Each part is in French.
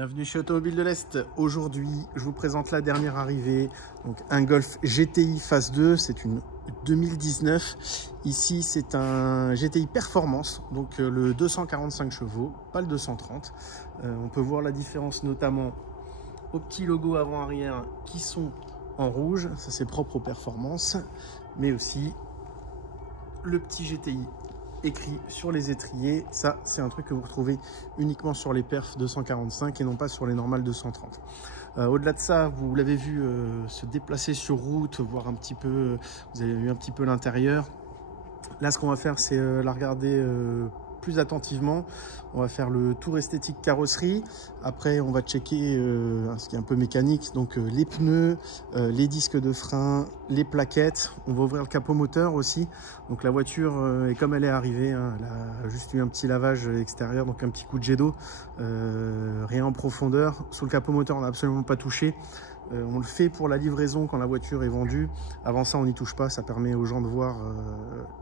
Bienvenue chez Automobile de l'Est. Aujourd'hui, je vous présente la dernière arrivée. Donc un Golf GTI Phase 2, c'est une 2019. Ici, c'est un GTI Performance, donc le 245 chevaux, pas le 230. On peut voir la différence notamment aux petits logos avant-arrière qui sont en rouge. Ça, c'est propre aux performances, mais aussi le petit GTI écrit sur les étriers. Ça, c'est un truc que vous retrouvez uniquement sur les perfs 245 et non pas sur les normales 230. Au-delà de ça, vous l'avez vu se déplacer sur route, voir un petit peu, vous avez vu un petit peu l'intérieur. Là, ce qu'on va faire, c'est la regarder plus attentivement. On va faire le tour esthétique carrosserie. Après, on va checker ce qui est un peu mécanique, donc les pneus, les disques de frein, les plaquettes. On va ouvrir le capot moteur aussi. Donc la voiture, et comme elle est arrivée, hein, elle a juste eu un petit lavage extérieur, donc un petit coup de jet d'eau, rien en profondeur. Sous le capot moteur, on n'a absolument pas touché. On le fait pour la livraison quand la voiture est vendue. Avant ça, on n'y touche pas. Ça permet aux gens de voir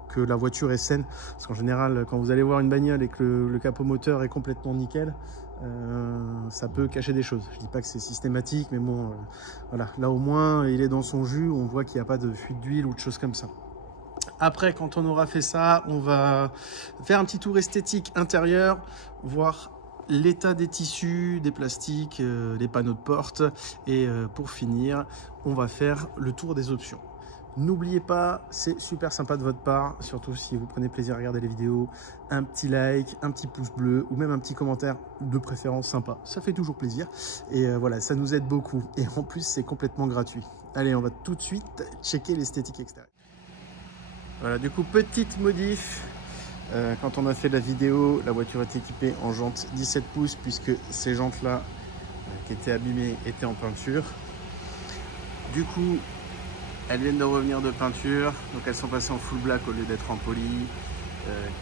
que la voiture est saine. Parce qu'en général, quand vous allez voir une bagnole et que le capot moteur est complètement nickel, ça peut cacher des choses. Je dis pas que c'est systématique, mais bon, voilà. Là, au moins, il est dans son jus. On voit qu'il n'y a pas de fuite d'huile ou de choses comme ça. Après, quand on aura fait ça, on va faire un petit tour esthétique intérieur, voir l'état des tissus, des plastiques, les panneaux de porte. Et pour finir, on va faire le tour des options. N'oubliez pas, c'est super sympa de votre part, surtout si vous prenez plaisir à regarder les vidéos, un petit like, un petit pouce bleu ou même un petit commentaire de préférence sympa. Ça fait toujours plaisir et voilà, ça nous aide beaucoup. Et en plus, c'est complètement gratuit. Allez, on va tout de suite checker l'esthétique extérieure. Voilà, du coup, petite modif. Quand on a fait la vidéo, la voiture est équipée en jantes 17 pouces puisque ces jantes-là qui étaient abîmées étaient en peinture. Du coup, elles viennent de revenir de peinture, donc elles sont passées en full black au lieu d'être en poli.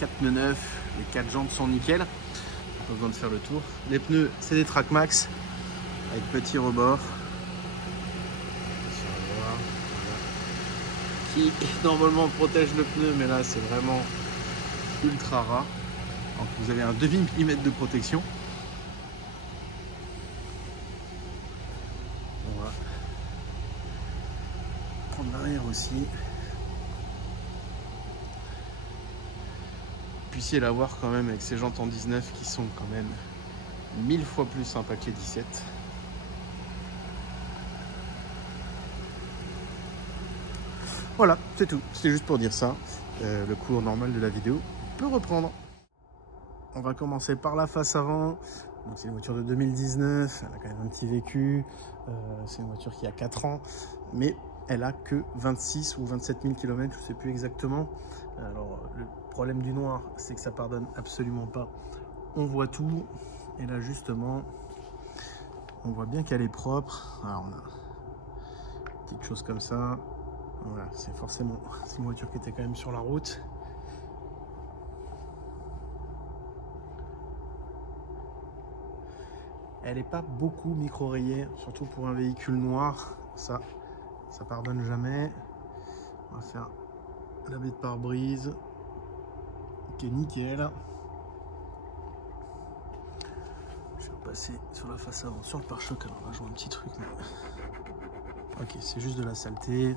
4 pneus neufs, les 4 jantes sont nickel. Pas besoin de faire le tour. Les pneus, c'est des Trackmax avec petit rebord. Qui normalement protège le pneu, mais là c'est vraiment ultra rare. Donc vous avez un demi-millimètre de protection. On va prendre l'arrière aussi. Vous puissiez la voir quand même avec ces jantes en 19 qui sont quand même 1000 fois plus sympas que les 17. Voilà, c'est tout. C'était juste pour dire ça. Le cours normal de la vidéo peut reprendre. On va commencer par la face avant. C'est une voiture de 2019, elle a quand même un petit vécu. C'est une voiture qui a 4 ans, mais elle a que 26 ou 27 000 km, je ne sais plus exactement. Alors le problème du noir, c'est que ça pardonne absolument pas. On voit tout, et là justement, on voit bien qu'elle est propre. Alors on a quelque chose comme ça. Voilà, c'est forcément une voiture qui était quand même sur la route. Elle n'est pas beaucoup micro-rayée, surtout pour un véhicule noir. Ça pardonne jamais. On va faire la baie de pare-brise qui est nickel. Je vais repasser sur la face avant, sur le pare-choc. Alors là, je vois un petit truc. Mais... ok, c'est juste de la saleté.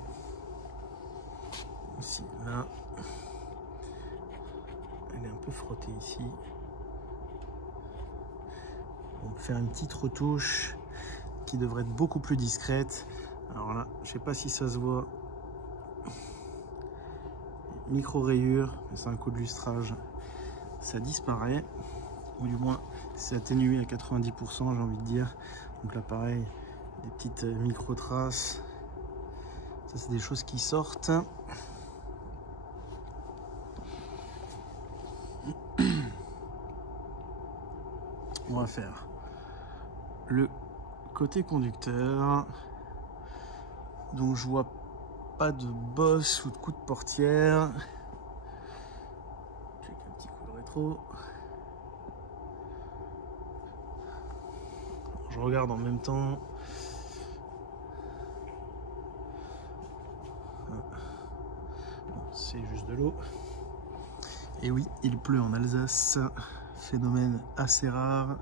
Ici, là. Elle est un peu frottée ici. On peut faire une petite retouche qui devrait être beaucoup plus discrète. Alors là, je sais pas si ça se voit. Micro rayure, c'est un coup de lustrage, ça disparaît, ou du moins c'est atténué à 90%, j'ai envie de dire. Donc là pareil, des petites micro traces. Ça c'est des choses qui sortent. On va faire le côté conducteur. Donc je vois pas de bosse ou de coup de portière. Check un petit coup de rétro. Je regarde en même temps. C'est juste de l'eau. Et oui, il pleut en Alsace. Phénomène assez rare.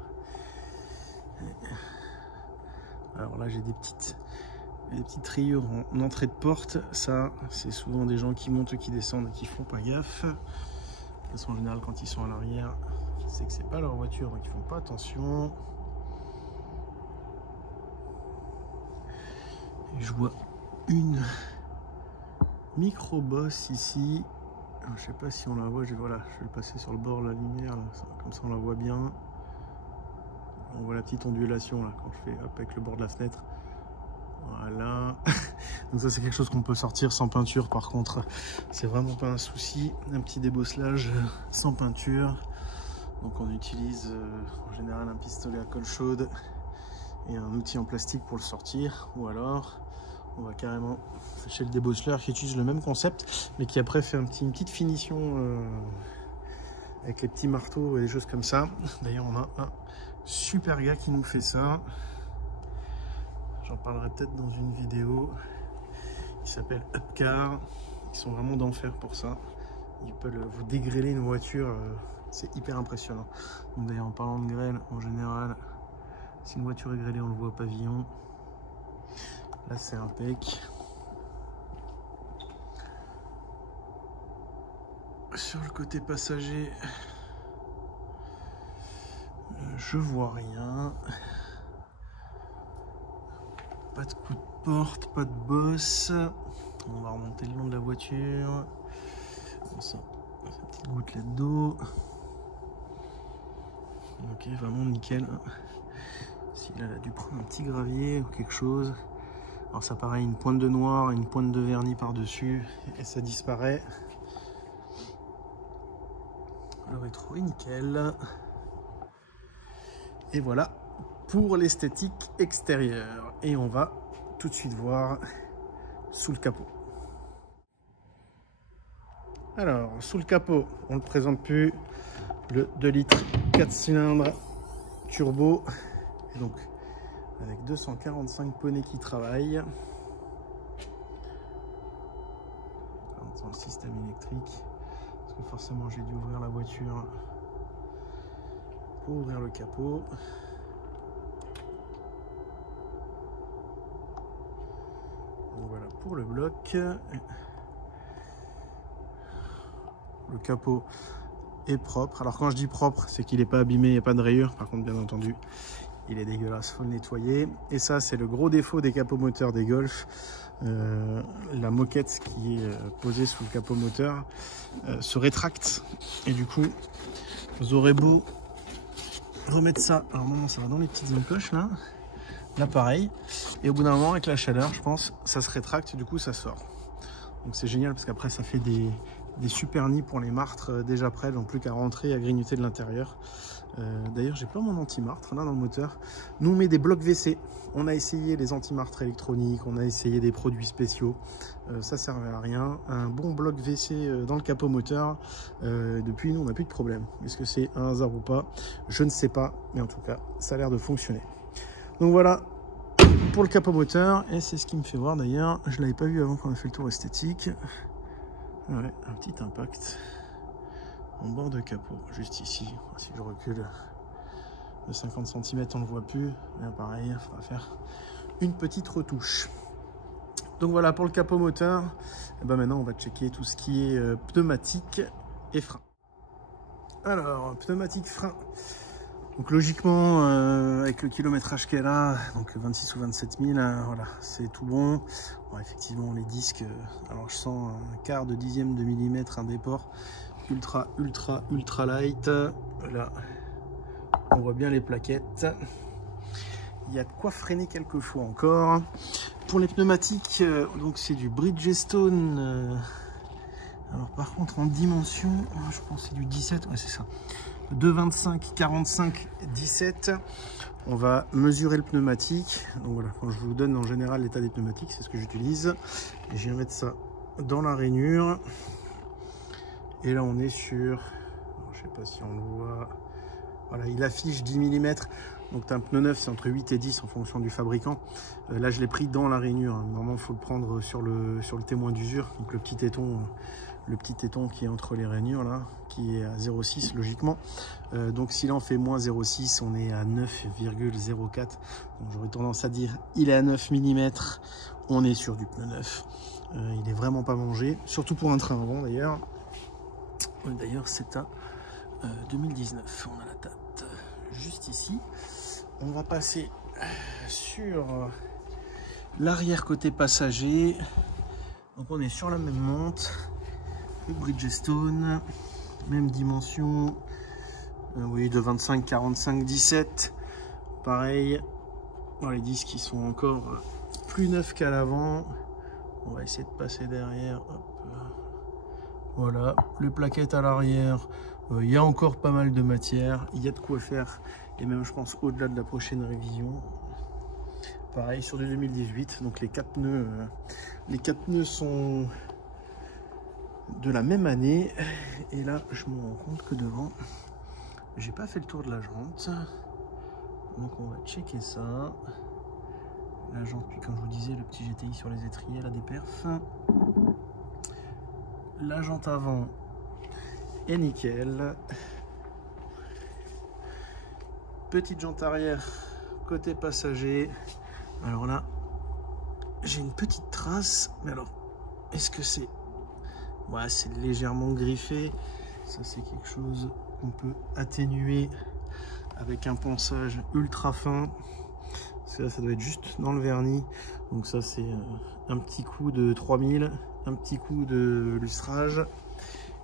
Alors là, j'ai des petites rayures en entrée de porte. Ça, c'est souvent des gens qui montent, qui descendent et qui font pas gaffe. De toute façon, en général, quand ils sont à l'arrière, c'est que c'est pas leur voiture, donc ils font pas attention. Et je vois une micro-bosse ici. Alors, je sais pas si on la voit. Voilà, je vais le passer sur le bord de la lumière, là, comme ça on la voit bien. On voit la petite ondulation là quand je fais hop avec le bord de la fenêtre. Voilà. Donc ça c'est quelque chose qu'on peut sortir sans peinture, par contre c'est vraiment pas un souci. Un petit débosselage sans peinture. Donc on utilise en général un pistolet à colle chaude et un outil en plastique pour le sortir, ou alors on va carrément chez le débosseleur qui utilise le même concept mais qui après fait une petite finition avec les petits marteaux et des choses comme ça. D'ailleurs on a un super gars qui nous fait ça. J'en parlerai peut-être dans une vidéo. Il s'appelle Upcar. Ils sont vraiment d'enfer pour ça. Ils peuvent vous dégrêler une voiture. C'est hyper impressionnant. D'ailleurs, en parlant de grêle, en général, si une voiture est grêlée, on le voit au pavillon. Là, c'est impec. Sur le côté passager, je vois rien. Pas de coup de porte, pas de bosse. On va remonter le long de la voiture. Comme ça, sa petite gouttelette d'eau. Ok, vraiment nickel. Si là, elle a dû prendre un petit gravier ou quelque chose. Alors ça pareil, une pointe de noir, une pointe de vernis par-dessus et ça disparaît. Le rétro est nickel. Et voilà pour l'esthétique extérieure. Et on va tout de suite voir sous le capot. Alors, sous le capot, on ne le présente plus. Le 2 litres 4 cylindres turbo. Et donc, avec 245 poneys qui travaillent. Dans le système électrique. Parce que forcément, j'ai dû ouvrir la voiture pour ouvrir le capot. Donc voilà pour le bloc. Le capot est propre. Alors quand je dis propre, c'est qu'il n'est pas abîmé, il n'y a pas de rayures. Par contre, bien entendu, il est dégueulasse, il faut le nettoyer. Et ça, c'est le gros défaut des capots moteurs des Golf. La moquette qui est posée sous le capot moteur se rétracte. Et du coup, vous aurez beau remettre ça. Alors maintenant, ça va dans les petites encoches là. Là, pareil. Et au bout d'un moment, avec la chaleur, je pense, ça se rétracte et du coup, ça sort. Donc c'est génial parce qu'après, ça fait des super nids pour les martres déjà prêts, donc plus qu'à rentrer et à grignoter de l'intérieur. D'ailleurs, j'ai pas mon anti-martre là dans le moteur. Nous, on met des blocs WC. On a essayé les anti-martres électroniques, on a essayé des produits spéciaux. Ça servait à rien. Un bon bloc WC dans le capot moteur, depuis, nous, on n'a plus de problème. Est-ce que c'est un hasard ou pas? Je ne sais pas, mais en tout cas, ça a l'air de fonctionner. Donc voilà pour le capot moteur, et c'est ce qui me fait voir d'ailleurs, je ne l'avais pas vu avant qu'on a fait le tour esthétique. Ouais, un petit impact en bord de capot, juste ici. Si je recule de 50 cm, on ne le voit plus. Là, pareil, il faudra faire une petite retouche. Donc voilà pour le capot moteur. Et ben maintenant, on va checker tout ce qui est pneumatique et frein. Alors, pneumatique, frein. Donc logiquement, avec le kilométrage qu'elle a, donc 26 ou 27 000, voilà, c'est tout bon. Bon, effectivement, les disques, alors je sens un quart de dixième de millimètre, un déport ultra light. Là, on voit bien les plaquettes. Il y a de quoi freiner quelques fois encore. Pour les pneumatiques, donc c'est du Bridgestone. Alors par contre, en dimension, je pense que c'est du 17, ouais c'est ça. 2,25, 45, 17. On va mesurer le pneumatique. Donc voilà, quand je vous donne en général l'état des pneumatiques, c'est ce que j'utilise. Et je vais mettre ça dans la rainure. Et là, on est sur... Alors, je sais pas si on le voit. Voilà, il affiche 10 mm. Donc tu as un pneu neuf, c'est entre 8 et 10 en fonction du fabricant. Là je l'ai pris dans la rainure, hein. Normalement il faut le prendre sur le témoin d'usure, donc le petit téton qui est entre les rainures là, qui est à 0,6 logiquement. Donc s'il en fait moins 0,6, on est à 9,04. Donc j'aurais tendance à dire il est à 9 mm, on est sur du pneu neuf. Il est vraiment pas mangé, surtout pour un train avant d'ailleurs. D'ailleurs c'est à 2019, on a la date juste ici. On va passer sur l'arrière côté passager. Donc on est sur la même monte, le Bridgestone, même dimension, oui, de 25, 45, 17. Pareil, bon, les disques qui sont encore plus neufs qu'à l'avant. On va essayer de passer derrière. Hop. Voilà, les plaquettes à l'arrière. Il y a encore pas mal de matière, il y a de quoi faire, et même je pense au-delà de la prochaine révision. Pareil sur du 2018, donc les quatre pneus sont de la même année. Et là je me rends compte que devant, j'ai pas fait le tour de la jante, donc on va checker ça. La jante, puis comme je vous disais, le petit GTI sur les étriers, elle a des perfs. La jante avant est nickel. Petite jante arrière côté passager. Alors là, j'ai une petite trace, mais alors, est-ce que c'est... Ouais, c'est légèrement griffé. Ça, c'est quelque chose qu'on peut atténuer avec un ponçage ultra fin. Parce que là, ça doit être juste dans le vernis. Donc ça, c'est un petit coup de 3000, un petit coup de lustrage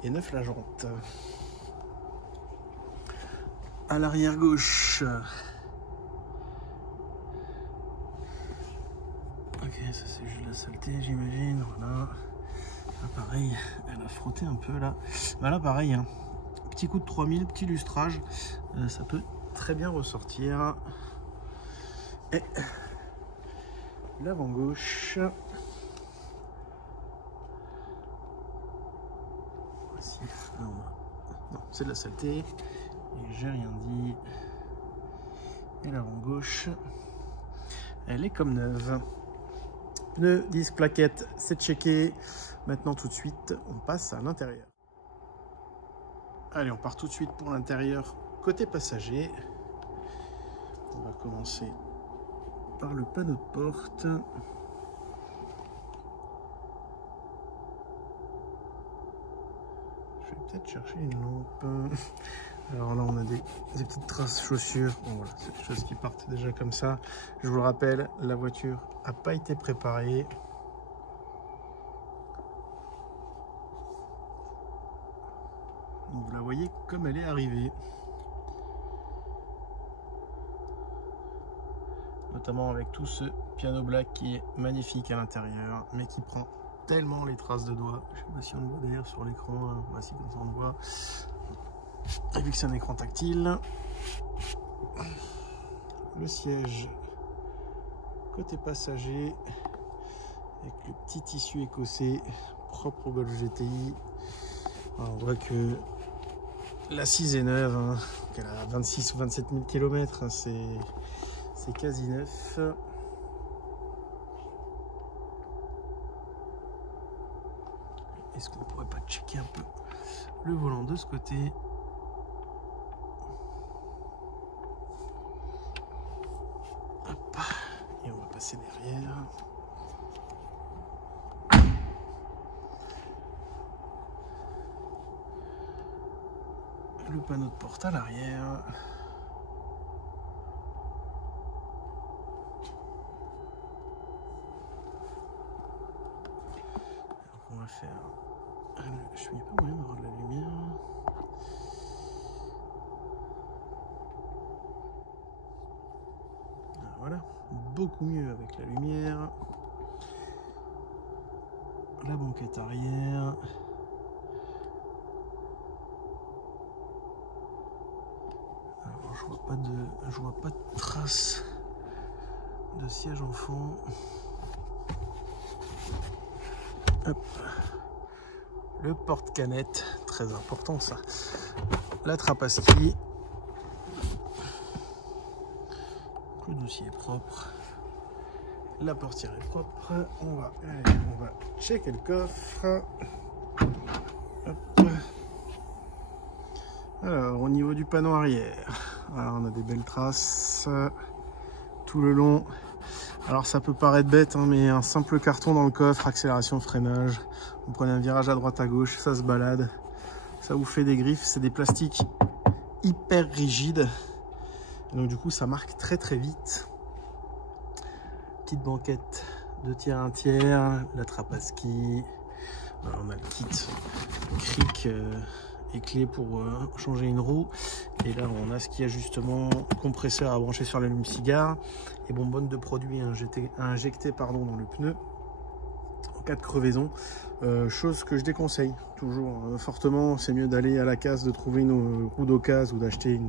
et neuf la jante. À l'arrière gauche. Ok, ça c'est juste la saleté, j'imagine. Voilà. Là, pareil, elle a frotté un peu là. Bah là, pareil, hein. Petit coup de 3000, petit lustrage. Ça peut très bien ressortir. Et l'avant gauche. Voici. Non, c'est de la saleté. Et j'ai rien dit. Et l'avant gauche, elle est comme neuve. Pneus, disque, plaquettes, c'est checké. Maintenant tout de suite, on passe à l'intérieur. Allez, on part tout de suite pour l'intérieur côté passager. On va commencer par le panneau de porte. Je vais peut-être chercher une lampe. Alors là, on a des petites traces chaussures. Bon, voilà, c'est des choses qui partent déjà comme ça. Je vous le rappelle, la voiture n'a pas été préparée. Donc vous la voyez comme elle est arrivée. Notamment avec tout ce piano black qui est magnifique à l'intérieur, mais qui prend tellement les traces de doigts. Je ne sais pas si on le voit d'ailleurs sur l'écran. Voici comme ça on le voit. Et vu que c'est un écran tactile, le siège côté passager avec le petit tissu écossais propre au Golf GTI. Alors on voit que l'assise est neuve, hein. Elle a 26 ou 27 000 km, hein. C'est quasi neuf. Est-ce qu'on pourrait pas checker un peu le volant de ce côté? Hop. Et on va passer derrière. Le panneau de porte à l'arrière. On va faire... Je suis pas moyen d'avoir de la lumière. Voilà, beaucoup mieux avec la lumière. La banquette arrière. Alors, je vois pas de traces de siège en fond. Hop. Le porte-canette, très important ça. La trappe à ski. Le dossier est propre. La portière est propre. On va checker le coffre. Hop. Alors, au niveau du panneau arrière, voilà, on a des belles traces tout le long. Alors, ça peut paraître bête, hein, mais un simple carton dans le coffre, accélération, freinage. Vous prenez un virage à droite, à gauche, ça se balade. Ça vous fait des griffes. C'est des plastiques hyper rigides. Donc, du coup, ça marque très très vite. Petite banquette de tiers 1 tiers, la trappe à ski. Alors, on a le kit cric et clé pour changer une roue. Et là, on a ski ajustement, compresseur à brancher sur l'allume-cigare et bonbonne de produit à injecter pardon, dans le pneu en cas de crevaison. Chose que je déconseille toujours fortement. C'est mieux d'aller à la casse, de trouver une roue d'occasion ou d'acheter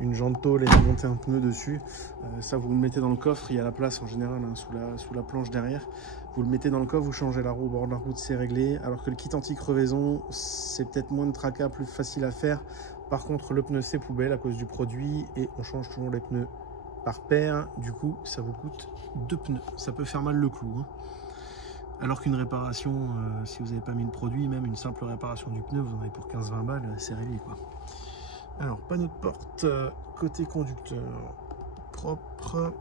une jante tôle et de monter un pneu dessus. Ça, vous le mettez dans le coffre, il y a la place en général hein, sous la planche derrière. Vous le mettez dans le coffre, vous changez la roue au bord de la route, c'est réglé. Alors que le kit anti-crevaison, c'est peut-être moins de tracas, plus facile à faire. Par contre, le pneu, c'est poubelle à cause du produit et on change toujours les pneus par paire. Du coup, ça vous coûte 2 pneus. Ça peut faire mal le clou. Hein. Alors qu'une réparation, si vous n'avez pas mis le produit, même une simple réparation du pneu, vous en avez pour 15-20 balles, c'est réglé quoi. Alors, panneau de porte côté conducteur propre.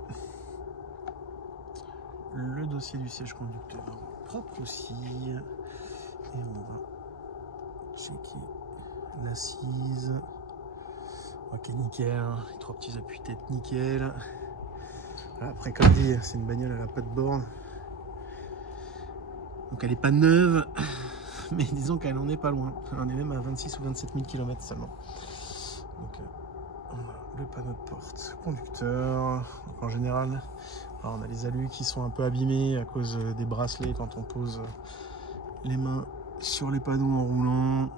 Le dossier du siège conducteur propre aussi. Et on va checker l'assise. Ok, nickel. Les 3 petits appuis-tête, nickel. Après, comme dit, c'est une bagnole, elle n'a pas de borne. Donc, elle n'est pas neuve. Mais disons qu'elle en est pas loin. On est même à 26 ou 27 000 km seulement. Donc, on a le panneau de porte conducteur. Donc, en général, alors on a les alus qui sont un peu abîmés à cause des bracelets quand on pose les mains sur les panneaux en roulant.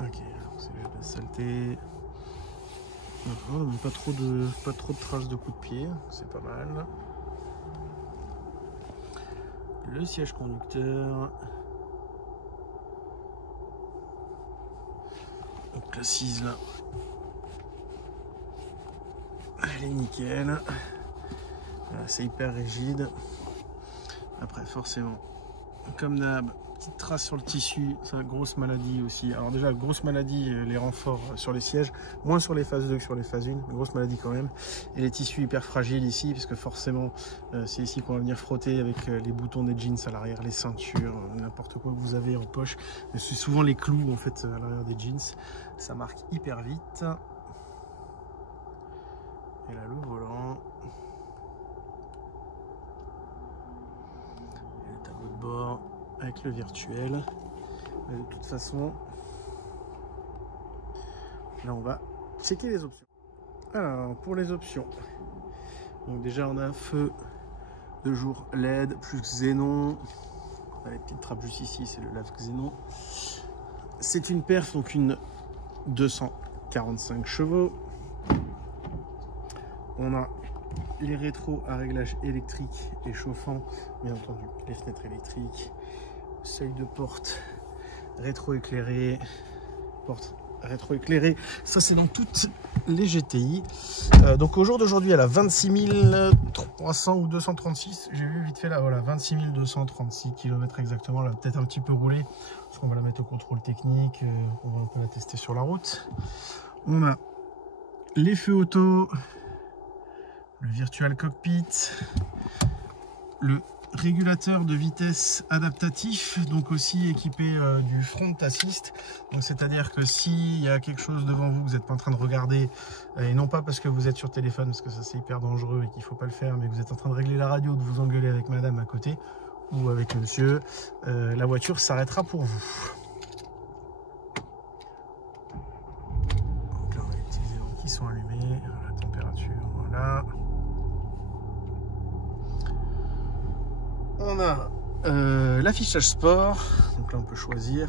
Ok, c'est de la saleté. Donc, pas trop de traces de coups de pied, c'est pas mal. Le siège conducteur. Donc l'assise là, elle est nickel. C'est hyper rigide. Après forcément, comme d'hab, petite trace sur le tissu, c'est une grosse maladie aussi. Alors déjà, grosse maladie, les renforts sur les sièges, moins sur les phases 2 que sur les phases 1, mais grosse maladie quand même. Et les tissus hyper fragiles ici, puisque forcément, c'est ici qu'on va venir frotter avec les boutons des jeans à l'arrière, les ceintures, n'importe quoi que vous avez en poche. C'est souvent les clous en fait à l'arrière des jeans. Ça marque hyper vite. Et là, le volant. Et le tableau de bord avec le virtuel. Mais de toute façon, là on va checker les options. Alors pour les options, donc déjà on a un feu de jour LED plus xénon. On a les petites trappes juste ici, c'est le lave xénon. C'est une perf, donc une 245 chevaux. On a les rétros à réglage électrique et chauffant, bien entendu les fenêtres électriques, seuil de porte rétro-éclairé, porte rétro-éclairée, ça c'est dans toutes les GTI. Donc au jour d'aujourd'hui elle a 26 300 ou 236, j'ai vu vite fait là, voilà, 26 236 km exactement, elle a peut-être un petit peu roulé, parce qu'on va la mettre au contrôle technique, on va un peu la tester sur la route. On a les feux auto, le virtual cockpit, le régulateur de vitesse adaptatif, donc aussi équipé du front assist, donc c'est à dire que s'il y a quelque chose devant vous, vous n'êtes pas en train de regarder, et non pas parce que vous êtes sur téléphone, parce que ça c'est hyper dangereux et qu'il ne faut pas le faire, mais que vous êtes en train de régler la radio, de vous engueuler avec madame à côté ou avec monsieur, la voiture s'arrêtera pour vous. Donc là on a les petits aimants qui sont allumés, la température, voilà. On a l'affichage sport, donc là on peut choisir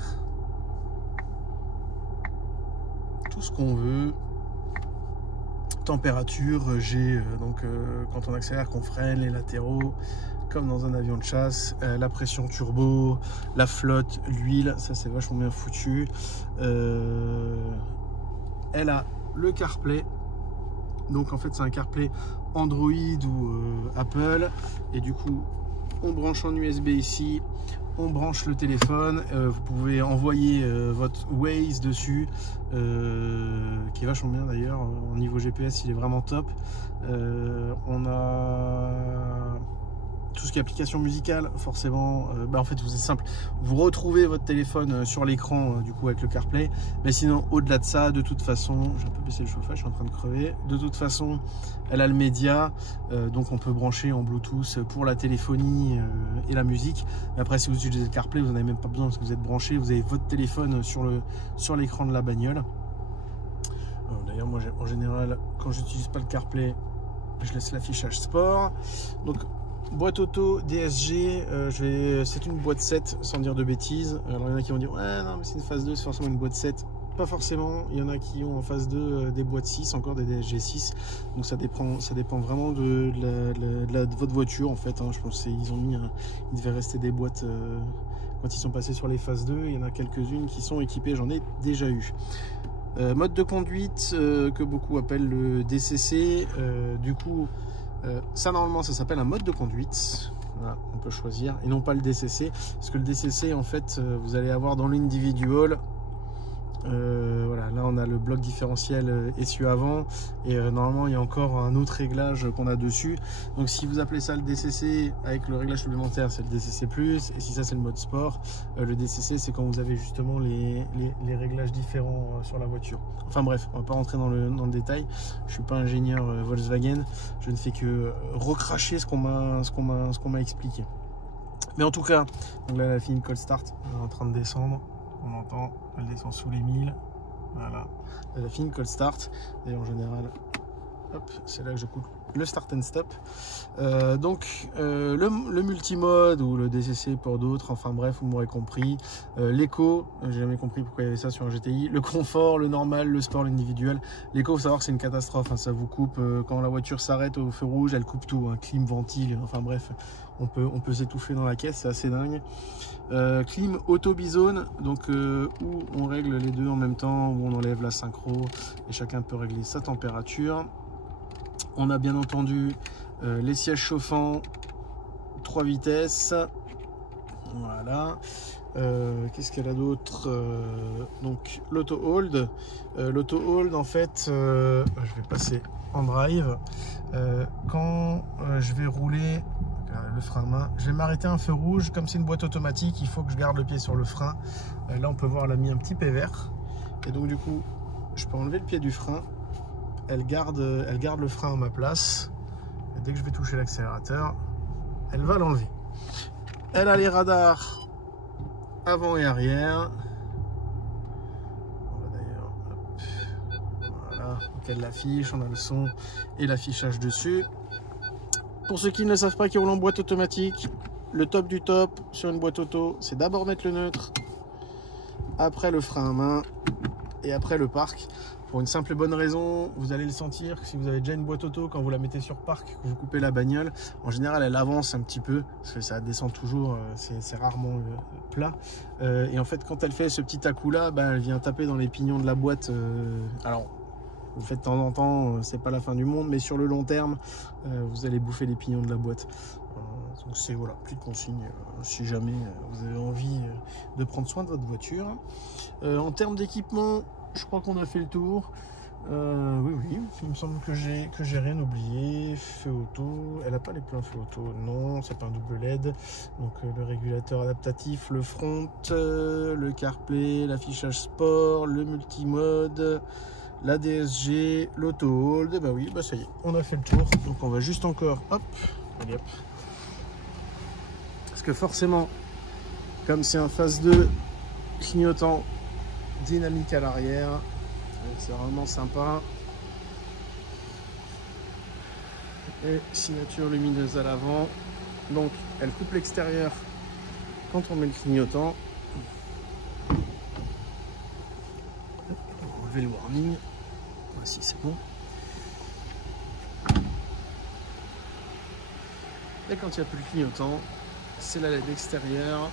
tout ce qu'on veut. Température, j'ai donc quand on accélère qu'on freine, les latéraux, comme dans un avion de chasse, la pression turbo, la flotte, l'huile, ça c'est vachement bien foutu. Elle a le CarPlay, Donc en fait c'est un CarPlay Android ou Apple, et du coup on branche en USB ici, on branche le téléphone, vous pouvez envoyer votre Waze dessus, qui est vachement bien d'ailleurs, au niveau GPS il est vraiment top. On a tout ce qui est application musicale, forcément, en fait c'est simple, vous retrouvez votre téléphone sur l'écran du coup avec le CarPlay, mais sinon au-delà de ça, de toute façon, j'ai un peu baissé le chauffage, je suis en train de crever, de toute façon elle a le média, donc on peut brancher en Bluetooth pour la téléphonie et la musique. Mais après si vous utilisez le CarPlay, vous n'en avez même pas besoin parce que vous êtes branché, vous avez votre téléphone sur l'écran de la bagnole. D'ailleurs moi en général quand j'utilise pas le CarPlay, je laisse l'affichage sport. Donc boîte auto DSG, c'est une boîte 7 sans dire de bêtises. Alors il y en a qui vont dire ouais non mais c'est une phase 2, c'est forcément une boîte 7. Pas forcément, il y en a qui ont en phase 2 des boîtes 6, encore des DSG 6. Donc ça dépend vraiment de votre voiture en fait. Je pense qu'il devait rester des boîtes quand ils sont passés sur les phases 2. Il y en a quelques-unes qui sont équipées, j'en ai déjà eu. Mode de conduite que beaucoup appellent le DCC. Du coup, ça normalement ça s'appelle un mode de conduite. Voilà, on peut choisir et non pas le DCC, parce que le DCC en fait vous allez avoir dans l'individual. Voilà, là on a le bloc différentiel essieu avant, et normalement il y a encore un autre réglage qu'on a dessus. Donc si vous appelez ça le DCC avec le réglage supplémentaire, c'est le DCC+, et si ça c'est le mode sport, le DCC c'est quand vous avez justement les réglages différents sur la voiture. Enfin bref, on va pas rentrer dans le détail, je suis pas ingénieur Volkswagen, je ne fais que recracher ce qu'on m'a expliqué. Mais en tout cas, donc là elle a fini le cold start, on est en train de descendre. On entend, elle descend sous les 1000. Voilà, elle a fini le cold start. Et en général, hop, c'est là que je coupe le start and stop. Donc le multimode ou le DCC pour d'autres, enfin bref, vous m'aurez compris. L'éco, j'ai jamais compris pourquoi il y avait ça sur un GTI. Le confort, le normal, le sport, l'individuel. L'éco, il faut savoir que c'est une catastrophe. Ça vous coupe quand la voiture s'arrête au feu rouge, elle coupe tout. Clim, ventile, enfin bref, on peut s'étouffer dans la caisse, c'est assez dingue. Clim auto bizone, donc où on règle les deux en même temps, où on enlève la synchro et chacun peut régler sa température. On a bien entendu les sièges chauffants 3 vitesses. Voilà. Qu'est-ce qu'elle a d'autre? Donc l'auto hold. L'auto hold en fait, je vais passer en drive. Quand je vais rouler le frein à main, je vais m'arrêter à un feu rouge. Comme c'est une boîte automatique, il faut que je garde le pied sur le frein. Là on peut voir, elle a mis un petit P vert, et donc du coup je peux enlever le pied du frein. Elle garde le frein à ma place, et dès que je vais toucher l'accélérateur, elle va l'enlever. Elle a les radars avant et arrière. D'ailleurs, voilà, donc elle l'affiche, on a le son et l'affichage dessus. Pour ceux qui ne le savent pas, qui roulent en boîte automatique, le top du top sur une boîte auto, c'est d'abord mettre le neutre, après le frein à main et après le parc. Pour une simple et bonne raison, vous allez le sentir que si vous avez déjà une boîte auto, quand vous la mettez sur parc, que vous coupez la bagnole, en général elle avance un petit peu, parce que ça descend toujours, c'est rarement plat. Et en fait quand elle fait ce petit à-coup là, elle vient taper dans les pignons de la boîte. Alors vous faites de temps en temps, c'est pas la fin du monde, mais sur le long terme, vous allez bouffer les pignons de la boîte. Donc c'est voilà, plus de consignes si jamais vous avez envie de prendre soin de votre voiture. En termes d'équipement, je crois qu'on a fait le tour. Oui, il me semble que j'ai rien oublié. Feu auto, elle n'a pas les pleins feux auto, non, c'est pas un double LED. Donc le régulateur adaptatif, le front, le CarPlay, l'affichage sport, le multimode, la DSG, l'auto hold. Bah oui, ça y est, on a fait le tour. Donc on va juste encore, hop, allez hop. Parce que forcément, comme c'est un phase 2 clignotant dynamique à l'arrière, c'est vraiment sympa. Et signature lumineuse à l'avant. Donc elle coupe l'extérieur quand on met le clignotant. On va enlever le warning. Voici, c'est bon. Et quand il n'y a plus le clignotant, c'est la LED extérieure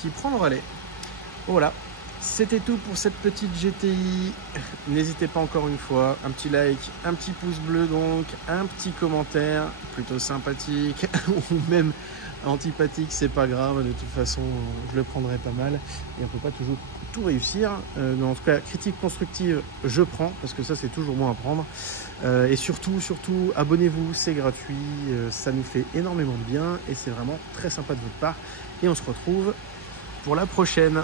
qui prend le relais. Voilà. C'était tout pour cette petite GTI. N'hésitez pas encore une fois, un petit like, un petit pouce bleu donc, un petit commentaire plutôt sympathique ou même antipathique, c'est pas grave, de toute façon je le prendrai pas mal et on peut pas toujours tout réussir. Mais en tout cas, critique constructive, je prends parce que ça c'est toujours bon à prendre. Et surtout, abonnez-vous, c'est gratuit, ça nous fait énormément de bien et c'est vraiment très sympa de votre part. Et on se retrouve pour la prochaine.